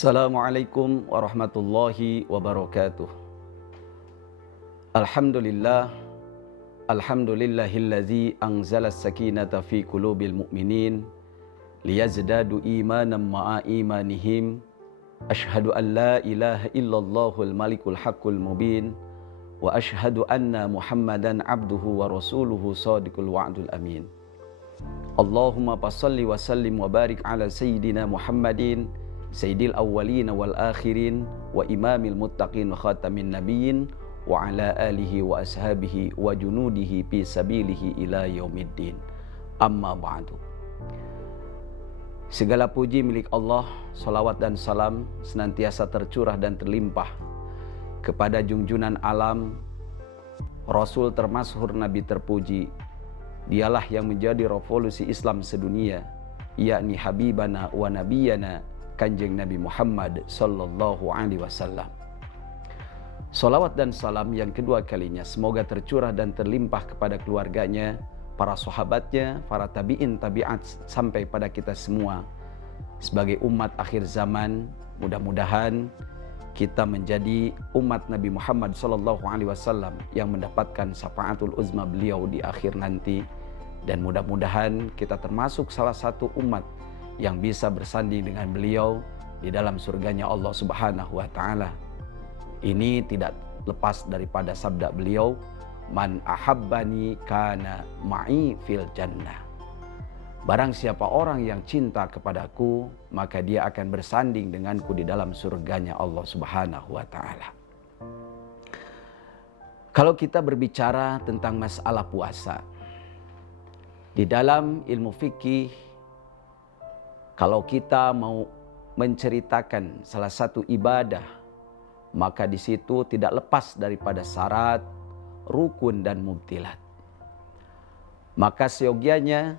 Assalamualaikum warahmatullahi wabarakatuh. Alhamdulillah, alhamdulillahillazi anzala as-sakinata fi qulubil mu'minin liyazdadu imanan ma'a imanihim. Ashhadu an la ilaha illallahul malikul haqqul mubin wa ashhadu anna Muhammadan abduhu wa rasuluhu shadiqul wa'dul amin. Allahumma passalli wa sallim wa barik ala sayyidina Muhammadin Sayyidil awwalina wal akhirin wa imamil muttaqin wa khatamin nabiyyin wa ala alihi wa ashabihi wa junudihi fi sabilihi ila yaumiddin. Amma ba'du. Segala puji milik Allah, salawat dan salam senantiasa tercurah dan terlimpah kepada junjunan alam, Rasul termasyhur, Nabi terpuji. Dialah yang menjadi revolusi Islam sedunia, yakni Habibana wa Nabiyana Kanjeng Nabi Muhammad sallallahu alaihi wasallam. Salawat dan salam yang kedua kalinya semoga tercurah dan terlimpah kepada keluarganya, para sahabatnya, para tabi'in tabi'at sampai pada kita semua. Sebagai umat akhir zaman, mudah-mudahan kita menjadi umat Nabi Muhammad sallallahu alaihi wasallam yang mendapatkan syafaatul uzma beliau di akhir nanti, dan mudah-mudahan kita termasuk salah satu umat yang bisa bersanding dengan beliau di dalam surganya Allah Subhanahu wa Ta'ala. Ini tidak lepas daripada sabda beliau, man ahabbani kana ma'i fil jannah. Barang siapa orang yang cinta kepadaku, maka dia akan bersanding denganku di dalam surganya Allah Subhanahu wa Ta'ala. Kalau kita berbicara tentang masalah puasa, di dalam ilmu fikih, kalau kita mau menceritakan salah satu ibadah, maka di situ tidak lepas daripada syarat, rukun dan mubtilat. Maka seyogianya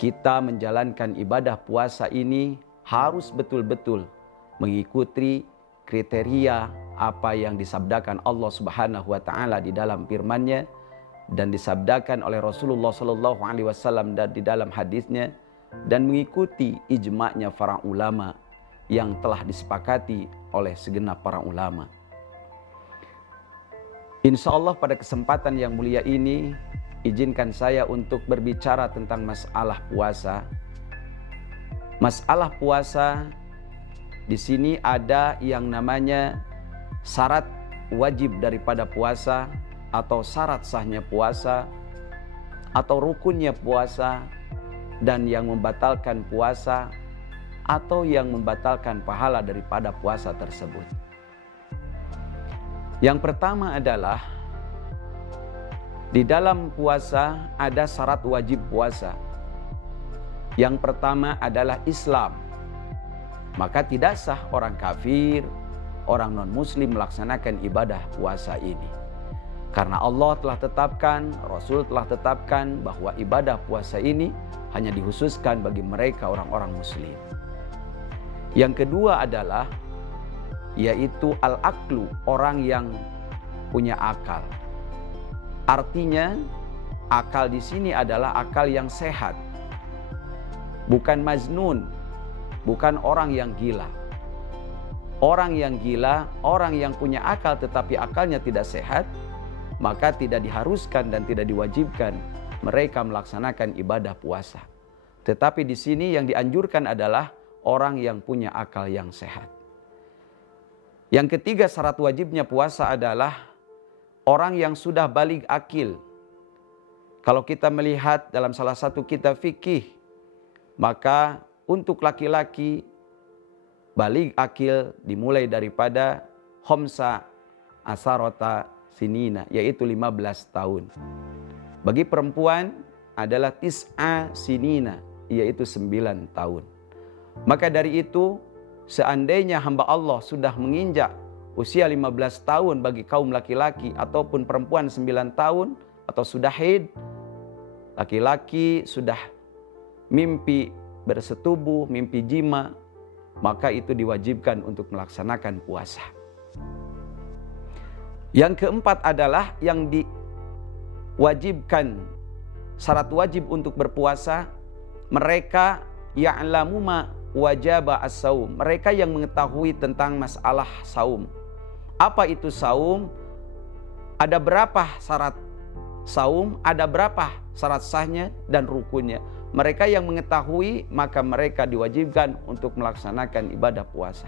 kita menjalankan ibadah puasa ini harus betul-betul mengikuti kriteria apa yang disabdakan Allah Subhanahu wa Ta'ala di dalam firman-Nya dan disabdakan oleh Rasulullah sallallahu alaihi wasallam dan di dalam hadisnya, dan mengikuti ijma'nya para ulama yang telah disepakati oleh segenap para ulama. Insya Allah pada kesempatan yang mulia ini, izinkan saya untuk berbicara tentang masalah puasa. Masalah puasa di sini ada yang namanya syarat wajib daripada puasa, atau syarat sahnya puasa, atau rukunnya puasa, dan yang membatalkan puasa atau yang membatalkan pahala daripada puasa tersebut. Yang pertama adalah di dalam puasa ada syarat wajib puasa. Yang pertama adalah Islam. Maka tidak sah orang kafir, orang non-muslim melaksanakan ibadah puasa ini. Karena Allah telah tetapkan, Rasul telah tetapkan bahwa ibadah puasa ini hanya dikhususkan bagi mereka orang-orang muslim. Yang kedua adalah yaitu al-aqlu, orang yang punya akal. Artinya akal di sini adalah akal yang sehat. Bukan majnun, bukan orang yang gila. Orang yang gila, orang yang punya akal tetapi akalnya tidak sehat, maka tidak diharuskan dan tidak diwajibkan mereka melaksanakan ibadah puasa. Tetapi di sini yang dianjurkan adalah orang yang punya akal yang sehat. Yang ketiga syarat wajibnya puasa adalah orang yang sudah baligh akil. Kalau kita melihat dalam salah satu kitab fikih, maka untuk laki-laki baligh akil dimulai daripada khamsa asarota sinina, yaitu 15 tahun. Bagi perempuan adalah tis'a sinina, yaitu 9 tahun. Maka dari itu, seandainya hamba Allah sudah menginjak usia 15 tahun bagi kaum laki-laki ataupun perempuan 9 tahun atau sudah haid, laki-laki sudah mimpi bersetubuh, mimpi jima, maka itu diwajibkan untuk melaksanakan puasa. Yang keempat adalah yang diwajibkan, syarat wajib untuk berpuasa, mereka ya'lamu ma wajaba as-saum. Mereka yang mengetahui tentang masalah saum. Apa itu saum? Ada berapa syarat saum? Ada berapa syarat sahnya dan rukunnya? Mereka yang mengetahui, maka mereka diwajibkan untuk melaksanakan ibadah puasa.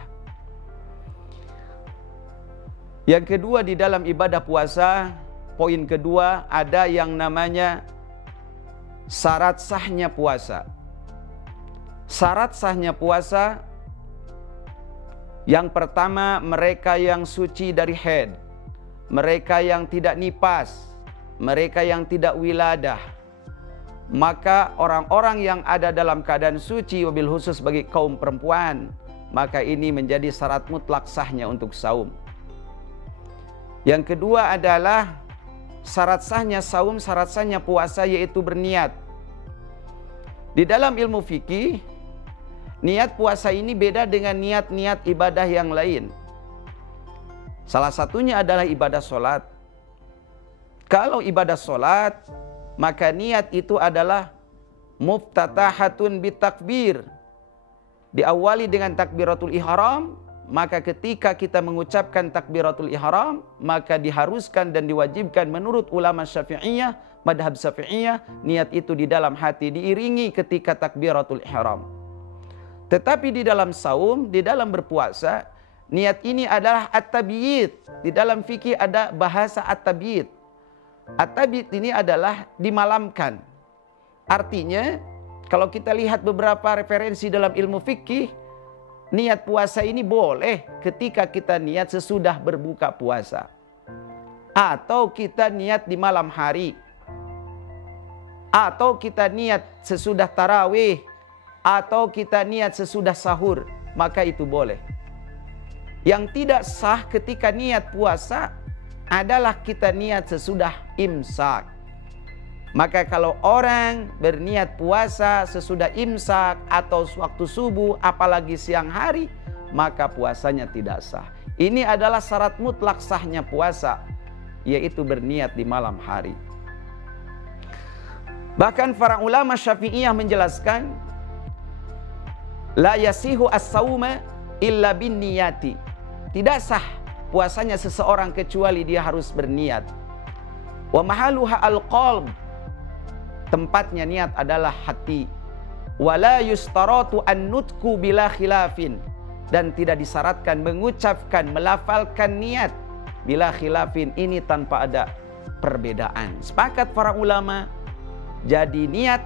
Yang kedua, di dalam ibadah puasa, poin kedua, ada yang namanya syarat sahnya puasa. Syarat sahnya puasa, yang pertama, mereka yang suci dari haid, mereka yang tidak nifas, mereka yang tidak wiladah. Maka orang-orang yang ada dalam keadaan suci, wabil khusus bagi kaum perempuan, maka ini menjadi syarat mutlak sahnya untuk saum. Yang kedua adalah syarat sahnya saum, syarat sahnya puasa, yaitu berniat. Di dalam ilmu fikih, niat puasa ini beda dengan niat-niat ibadah yang lain. Salah satunya adalah ibadah sholat. Kalau ibadah sholat, maka niat itu adalah muftatahatun bitakbir. Diawali dengan takbiratul ihram, maka ketika kita mengucapkan takbiratul ihram, maka diharuskan dan diwajibkan menurut ulama Syafi'iyah, madhab Syafi'iyah, niat itu di dalam hati diiringi ketika takbiratul ihram. Tetapi di dalam saum, di dalam berpuasa, niat ini adalah at-tabiid. Di dalam fikih ada bahasa at-tabiid. At-tabiid ini adalah dimalamkan. Artinya, kalau kita lihat beberapa referensi dalam ilmu fikih, niat puasa ini boleh ketika kita niat sesudah berbuka puasa, atau kita niat di malam hari, atau kita niat sesudah tarawih, atau kita niat sesudah sahur, maka itu boleh. Yang tidak sah ketika niat puasa adalah kita niat sesudah imsak. Maka kalau orang berniat puasa sesudah imsak atau waktu subuh, apalagi siang hari, maka puasanya tidak sah. Ini adalah syarat mutlak sahnya puasa, yaitu berniat di malam hari. Bahkan para ulama Syafi'iyah menjelaskan, la yasihu as-sauma illa bin niyati. Tidak sah puasanya seseorang kecuali dia harus berniat. Wa mahaluha al-qalb. Tempatnya niat adalah hati. Wala yustaratu an-nutku bila khilafin. Dan tidak disyaratkan mengucapkan, melafalkan niat bila khilafin, ini tanpa ada perbedaan. Sepakat para ulama, jadi niat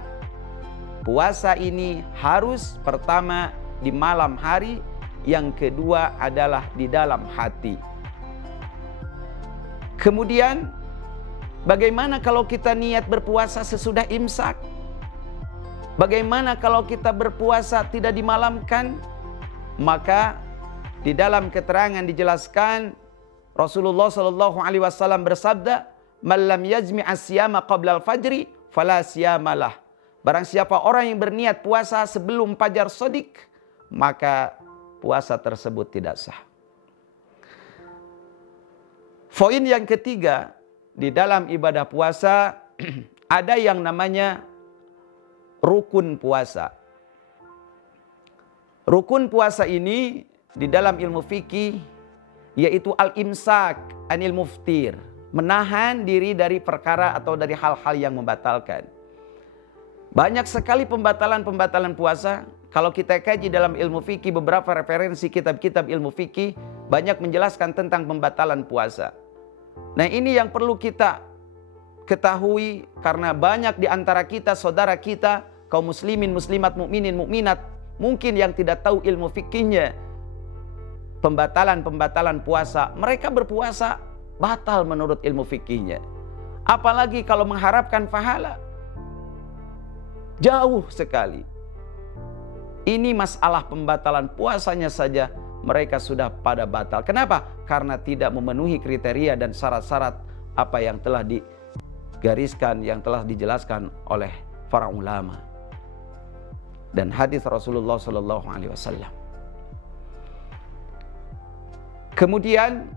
puasa ini harus pertama di malam hari, yang kedua adalah di dalam hati. Kemudian bagaimana kalau kita niat berpuasa sesudah imsak? Bagaimana kalau kita berpuasa tidak dimalamkan? Maka di dalam keterangan dijelaskan, Rasulullah Shallallahu Alaihi Wasallam bersabda, "Man lam yajmi as-siyama qabla al-fajri, fala siyamalah." Barang siapa orang yang berniat puasa sebelum fajar shadiq, maka puasa tersebut tidak sah. Poin yang ketiga, di dalam ibadah puasa ada yang namanya rukun puasa. Rukun puasa ini di dalam ilmu fikih yaitu al-imsak anil muftir, menahan diri dari perkara atau dari hal-hal yang membatalkan. Banyak sekali pembatalan-pembatalan puasa. Kalau kita kaji dalam ilmu fikih, beberapa referensi kitab-kitab ilmu fikih banyak menjelaskan tentang pembatalan puasa. Nah, ini yang perlu kita ketahui, karena banyak di antara kita, saudara kita, kaum muslimin, muslimat, mukminin, mukminat, mungkin yang tidak tahu ilmu fikihnya, pembatalan-pembatalan puasa. Mereka berpuasa batal menurut ilmu fikihnya. Apalagi kalau mengharapkan pahala, jauh sekali. Ini masalah pembatalan puasanya saja mereka sudah pada batal. Kenapa? Karena tidak memenuhi kriteria dan syarat-syarat apa yang telah digariskan, yang telah dijelaskan oleh para ulama dan hadis Rasulullah Sallallahu Alaihi Wasallam. Kemudian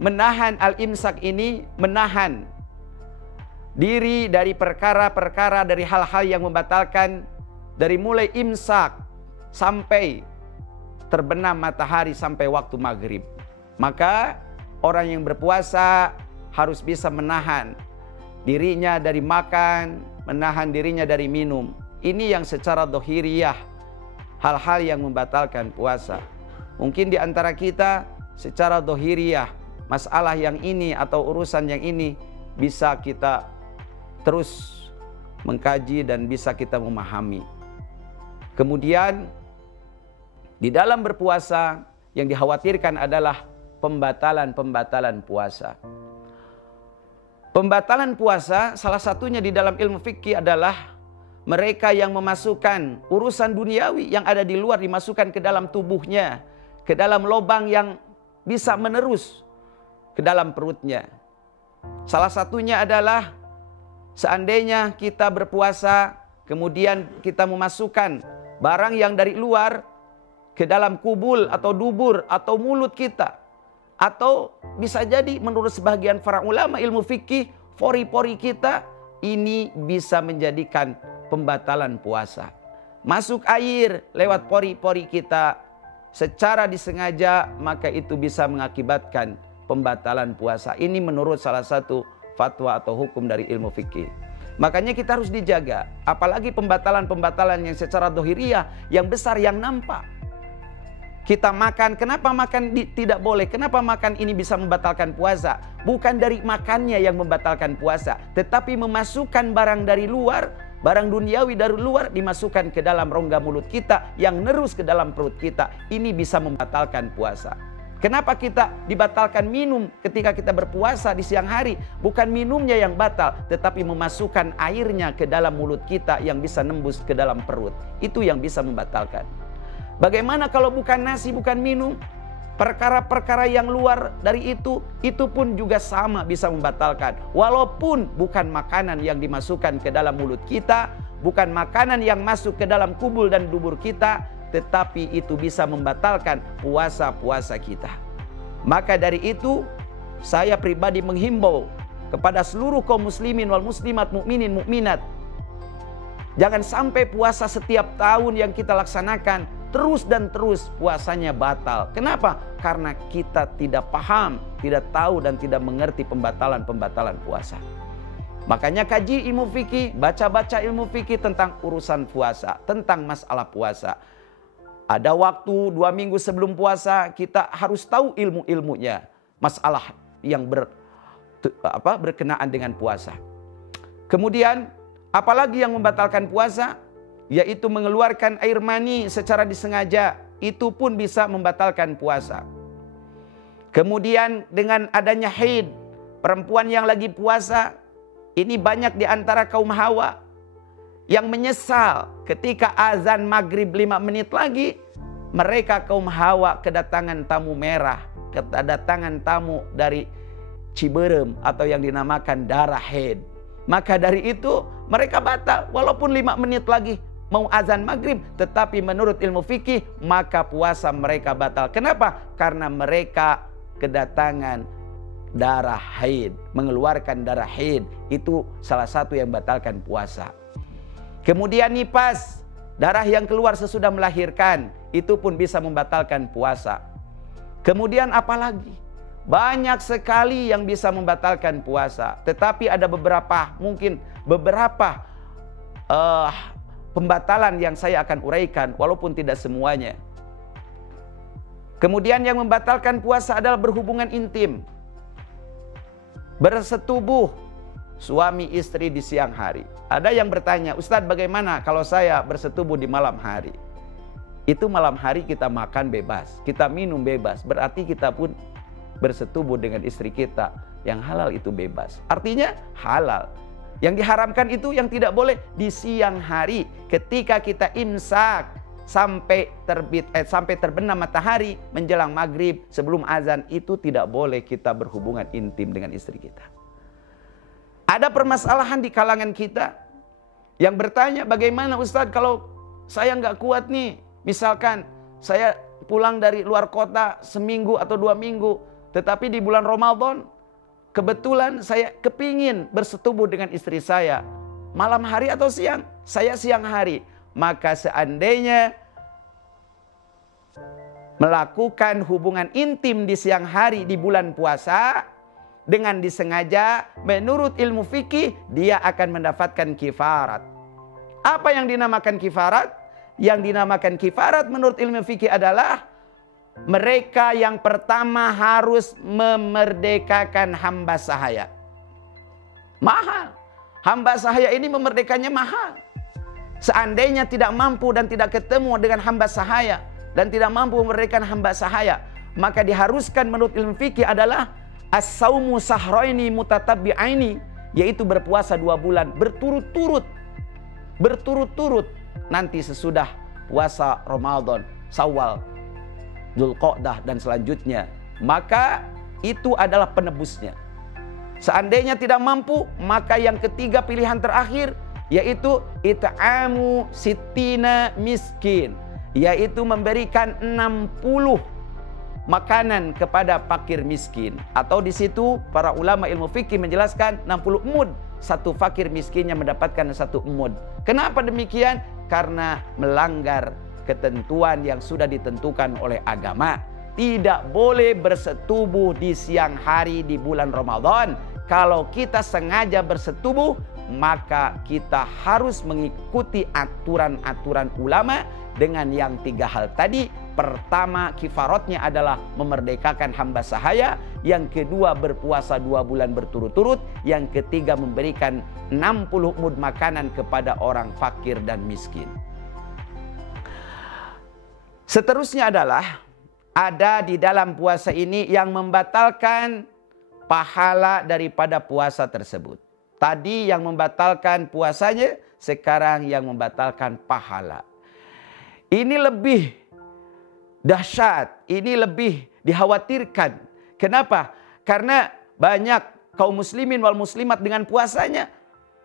menahan al-imsak ini, menahan diri dari perkara-perkara, dari hal-hal yang membatalkan, dari mulai imsak sampai terbenam matahari sampai waktu maghrib. Maka orang yang berpuasa harus bisa menahan dirinya dari makan, menahan dirinya dari minum. Ini yang secara dohiriyah, hal-hal yang membatalkan puasa. Mungkin di antara kita secara dohiriyah, masalah yang ini atau urusan yang ini bisa kita terus mengkaji dan bisa kita memahami. Kemudian di dalam berpuasa yang dikhawatirkan adalah pembatalan puasa. Pembatalan puasa salah satunya di dalam ilmu fikih adalah mereka yang memasukkan urusan duniawi yang ada di luar dimasukkan ke dalam tubuhnya, ke dalam lubang yang bisa menerus ke dalam perutnya. Salah satunya adalah seandainya kita berpuasa kemudian kita memasukkan barang yang dari luar ke dalam kubul atau dubur atau mulut kita. Atau bisa jadi menurut sebagian para ulama ilmu fikih, pori-pori kita ini bisa menjadikan pembatalan puasa. Masuk air lewat pori-pori kita secara disengaja, maka itu bisa mengakibatkan pembatalan puasa. Ini menurut salah satu fatwa atau hukum dari ilmu fikih. Makanya kita harus dijaga, apalagi pembatalan-pembatalan yang secara dohiriyah, yang besar, yang nampak. Kita makan, kenapa makan tidak boleh? Kenapa makan ini bisa membatalkan puasa? Bukan dari makannya yang membatalkan puasa, tetapi memasukkan barang dari luar, barang duniawi dari luar dimasukkan ke dalam rongga mulut kita yang nerus ke dalam perut kita. Ini bisa membatalkan puasa. Kenapa kita dibatalkan minum ketika kita berpuasa di siang hari? Bukan minumnya yang batal, tetapi memasukkan airnya ke dalam mulut kita yang bisa nembus ke dalam perut. Itu yang bisa membatalkan. Bagaimana kalau bukan nasi, bukan minum? Perkara-perkara yang luar dari itu pun juga sama bisa membatalkan. Walaupun bukan makanan yang dimasukkan ke dalam mulut kita, bukan makanan yang masuk ke dalam kubul dan dubur kita, tetapi itu bisa membatalkan puasa-puasa kita. Maka dari itu, saya pribadi menghimbau kepada seluruh kaum muslimin wal muslimat, mukminin mukminat, jangan sampai puasa setiap tahun yang kita laksanakan terus dan terus puasanya batal. Kenapa? Karena kita tidak paham, tidak tahu dan tidak mengerti pembatalan-pembatalan puasa. Makanya kaji ilmu fikih, baca-baca ilmu fikih tentang urusan puasa, tentang masalah puasa. Ada waktu 2 minggu sebelum puasa kita harus tahu ilmu-ilmunya, masalah yang berkenaan dengan puasa. Kemudian apalagi yang membatalkan puasa? Yaitu mengeluarkan air mani secara disengaja, itu pun bisa membatalkan puasa. Kemudian dengan adanya haid, perempuan yang lagi puasa, ini banyak di antara kaum hawa yang menyesal ketika azan maghrib 5 menit lagi, mereka kaum hawa kedatangan tamu merah, kedatangan tamu dari Ciberem atau yang dinamakan darah haid. Maka dari itu mereka batal walaupun 5 menit lagi mau azan maghrib, tetapi menurut ilmu fikih maka puasa mereka batal. Kenapa? Karena mereka kedatangan darah haid, mengeluarkan darah haid. Itu salah satu yang batalkan puasa. Kemudian nifas, darah yang keluar sesudah melahirkan, itu pun bisa membatalkan puasa. Kemudian apalagi? Banyak sekali yang bisa membatalkan puasa. Tetapi ada beberapa pembatalan yang saya akan uraikan, walaupun tidak semuanya. Kemudian yang membatalkan puasa adalah berhubungan intim, bersetubuh suami istri di siang hari. Ada yang bertanya, Ustadz bagaimana kalau saya bersetubuh di malam hari? Itu malam hari kita makan bebas, kita minum bebas, berarti kita pun bersetubuh dengan istri kita. Yang halal itu bebas, artinya halal. Yang diharamkan itu yang tidak boleh di siang hari ketika kita imsak sampai terbenam matahari menjelang maghrib sebelum azan, itu tidak boleh kita berhubungan intim dengan istri kita. Ada permasalahan di kalangan kita yang bertanya, bagaimana Ustadz kalau saya nggak kuat nih, misalkan saya pulang dari luar kota seminggu atau 2 minggu, tetapi di bulan Ramadan kebetulan saya kepingin bersetubuh dengan istri saya malam hari atau siang, saya siang hari. Maka seandainya melakukan hubungan intim di siang hari di bulan puasa dengan disengaja, menurut ilmu fikih dia akan mendapatkan kifarat. Apa yang dinamakan kifarat? Yang dinamakan kifarat menurut ilmu fikih adalah mereka yang pertama harus memerdekakan hamba sahaya. Mahal. Hamba sahaya ini memerdekanya mahal. Seandainya tidak mampu dan tidak ketemu dengan hamba sahaya dan tidak mampu memerdekakan hamba sahaya, maka diharuskan menurut ilmu fikih adalah as-saumu sahraini mutatabi'aini, yaitu berpuasa 2 bulan berturut-turut. Berturut-turut nanti sesudah puasa Ramadan, Syawal, Dzulqa'dah dan selanjutnya, maka itu adalah penebusnya. Seandainya tidak mampu, maka yang ketiga pilihan terakhir yaitu it'amu sittina miskin, yaitu memberikan 60 makanan kepada fakir miskin. Atau di situ para ulama ilmu fikih menjelaskan 60 mud, satu fakir miskinnya mendapatkan 1 mud. Kenapa demikian? Karena melanggar ketentuan yang sudah ditentukan oleh agama. Tidak boleh bersetubuh di siang hari di bulan Ramadan. Kalau kita sengaja bersetubuh, maka kita harus mengikuti aturan-aturan ulama dengan yang 3 hal tadi. Pertama, kifaratnya adalah memerdekakan hamba sahaya. Yang kedua, berpuasa 2 bulan berturut-turut. Yang ketiga, memberikan 60 mud makanan kepada orang fakir dan miskin. Seterusnya adalah ada di dalam puasa ini yang membatalkan pahala daripada puasa tersebut. Tadi yang membatalkan puasanya, sekarang yang membatalkan pahala. Ini lebih dahsyat, ini lebih dikhawatirkan. Kenapa? Karena banyak kaum muslimin wal muslimat dengan puasanya,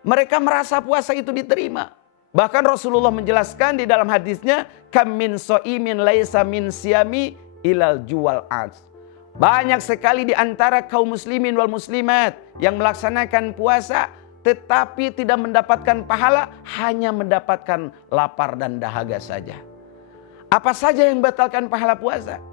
mereka merasa puasa itu diterima. Bahkan Rasulullah menjelaskan di dalam hadisnya, kam min so'imin laisa min siyami ilal juwal az. Banyak sekali di antara kaum muslimin wal muslimat yang melaksanakan puasa tetapi tidak mendapatkan pahala, hanya mendapatkan lapar dan dahaga saja. Apa saja yang membatalkan pahala puasa?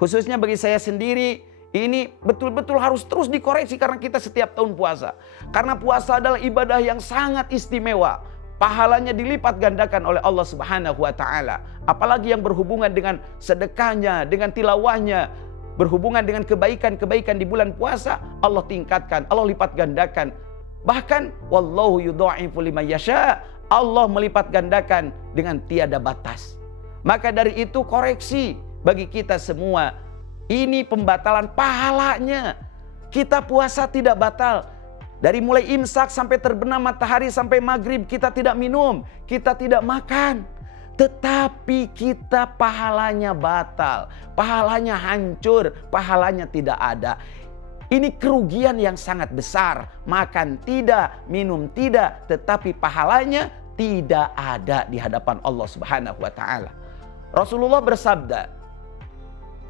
Khususnya bagi saya sendiri, ini betul-betul harus terus dikoreksi karena kita setiap tahun puasa. Karena puasa adalah ibadah yang sangat istimewa. Pahalanya dilipat gandakan oleh Allah Subhanahu wa taala. Apalagi yang berhubungan dengan sedekahnya, dengan tilawahnya, berhubungan dengan kebaikan-kebaikan di bulan puasa, Allah tingkatkan, Allah lipat gandakan. Bahkan wallahu yudha'ifu liman yasha, Allah melipat gandakan dengan tiada batas. Maka dari itu koreksi bagi kita semua. Ini pembatalan pahalanya. Kita puasa tidak batal. Dari mulai imsak sampai terbenam matahari sampai maghrib kita tidak minum, kita tidak makan. Tetapi kita pahalanya batal, pahalanya hancur, pahalanya tidak ada. Ini kerugian yang sangat besar. Makan tidak, minum tidak, tetapi pahalanya tidak ada di hadapan Allah Subhanahu wa taala. Rasulullah bersabda,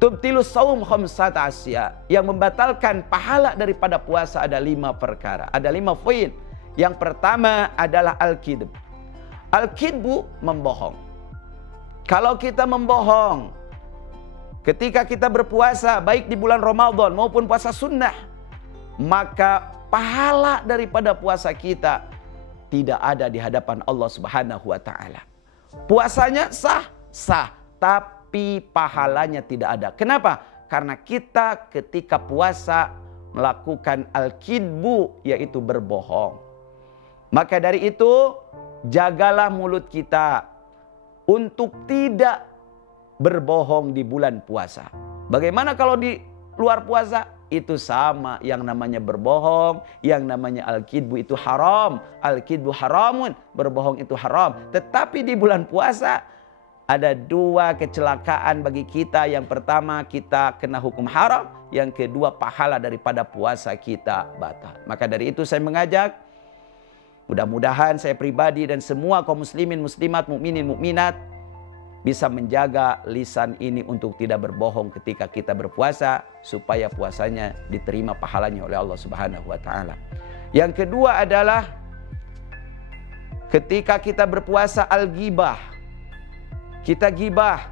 tubtilus saum khamsata asya, yang membatalkan pahala daripada puasa ada 5 perkara, ada 5 poin. Yang pertama adalah al-kidb. Al-kidbu membohong. Kalau kita membohong ketika kita berpuasa, baik di bulan Ramadan maupun puasa sunnah, maka pahala daripada puasa kita tidak ada di hadapan Allah Subhanahu wa taala. Puasanya sah, tapi pahalanya tidak ada. Kenapa? Karena kita ketika puasa melakukan al-kidbu, yaitu berbohong. Maka dari itu, jagalah mulut kita untuk tidak berbohong di bulan puasa. Bagaimana kalau di luar puasa? Itu sama, yang namanya berbohong, yang namanya al-kidbu itu haram. Al-kidbu haramun, berbohong itu haram. Tetapi di bulan puasa ada 2 kecelakaan bagi kita. Yang pertama, kita kena hukum haram. Yang kedua, pahala daripada puasa kita batal. Maka dari itu saya mengajak, mudah-mudahan saya pribadi dan semua kaum muslimin, muslimat, mukminin, mukminat bisa menjaga lisan ini untuk tidak berbohong ketika kita berpuasa, supaya puasanya diterima pahalanya oleh Allah Subhanahu wa taala. Yang kedua adalah ketika kita berpuasa al-ghibah. Kita gibah.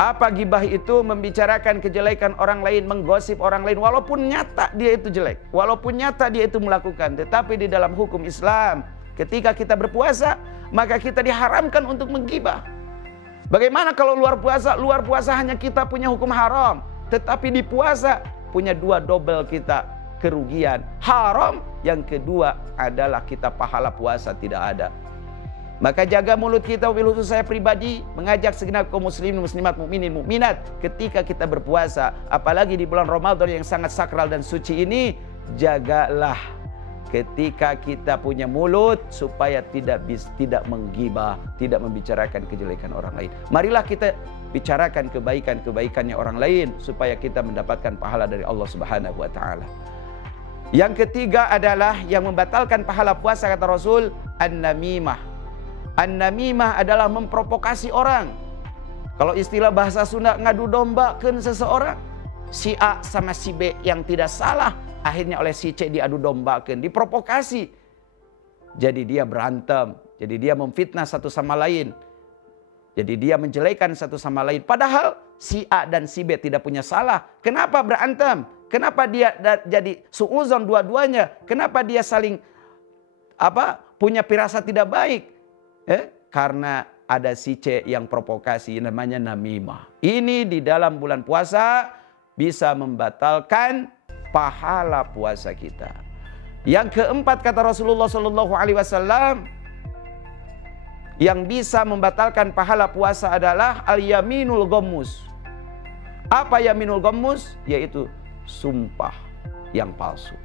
Apa gibah itu? Membicarakan kejelekan orang lain, menggosip orang lain, walaupun nyata dia itu jelek, walaupun nyata dia itu melakukan. Tetapi di dalam hukum Islam, ketika kita berpuasa, maka kita diharamkan untuk menggibah. Bagaimana kalau luar puasa? Luar puasa hanya kita punya hukum haram, tetapi di puasa punya dua double kita kerugian. Haram, yang kedua adalah kita pahala puasa tidak ada. Maka jaga mulut kita, wabil khusus saya pribadi, mengajak segenap kaum muslimin, muslimat, mukminin, mukminat ketika kita berpuasa, apalagi di bulan Ramadan yang sangat sakral dan suci ini, jagalah ketika kita punya mulut supaya tidak menggibah, tidak membicarakan kejelekan orang lain. Marilah kita bicarakan kebaikan-kebaikannya orang lain supaya kita mendapatkan pahala dari Allah Subhanahu wa taala. Yang ketiga adalah yang membatalkan pahala puasa, kata Rasul, an-namimah. An-namimah adalah memprovokasi orang. Kalau istilah bahasa Sunda, ngadu dombakeun seseorang. Si A sama si B yang tidak salah, akhirnya oleh si C diadu dombakeun, diprovokasi. Jadi dia berantem, jadi dia memfitnah satu sama lain. Jadi dia menjelekan satu sama lain. Padahal si A dan si B tidak punya salah. Kenapa berantem? Kenapa dia jadi suuzon dua-duanya? Kenapa dia saling punya firasat tidak baik? Karena ada si C yang provokasi, namanya namimah. Ini di dalam bulan puasa bisa membatalkan pahala puasa kita. Yang keempat, kata Rasulullah SAW, yang bisa membatalkan pahala puasa adalah al-yaminul ghammus. Apa yaminul ghammus? Yaitu sumpah yang palsu.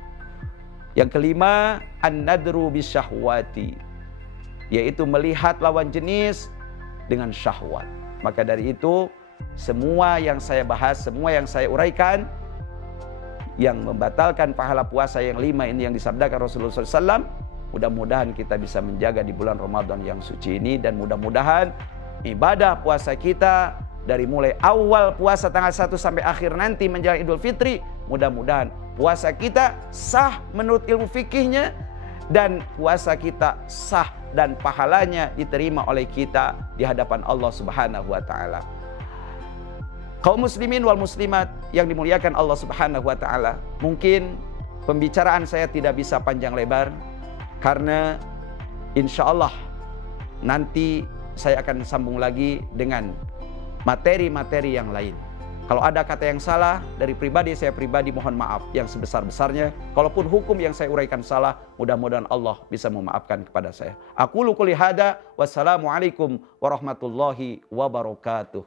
Yang kelima, an-nadru bisyahwati, yaitu melihat lawan jenis dengan syahwat. Maka dari itu, semua yang saya bahas, semua yang saya uraikan, yang membatalkan pahala puasa yang 5 ini yang disabdakan Rasulullah SAW, mudah-mudahan kita bisa menjaga di bulan Ramadan yang suci ini. Dan mudah-mudahan ibadah puasa kita dari mulai awal puasa tanggal 1 sampai akhir nanti menjelang Idul Fitri, mudah-mudahan puasa kita sah menurut ilmu fikihnya, dan puasa kita sah dan pahalanya diterima oleh kita di hadapan Allah Subhanahu wa taala. Kaum muslimin wal muslimat yang dimuliakan Allah Subhanahu wa taala, mungkin pembicaraan saya tidak bisa panjang lebar karena insya Allah nanti saya akan sambung lagi dengan materi-materi yang lain. Kalau ada kata yang salah dari pribadi, saya pribadi mohon maaf yang sebesar-besarnya. Kalaupun hukum yang saya uraikan salah, mudah-mudahan Allah bisa memaafkan kepada saya. Aqulu qouli hada, wassalamualaikum warahmatullahi wabarakatuh.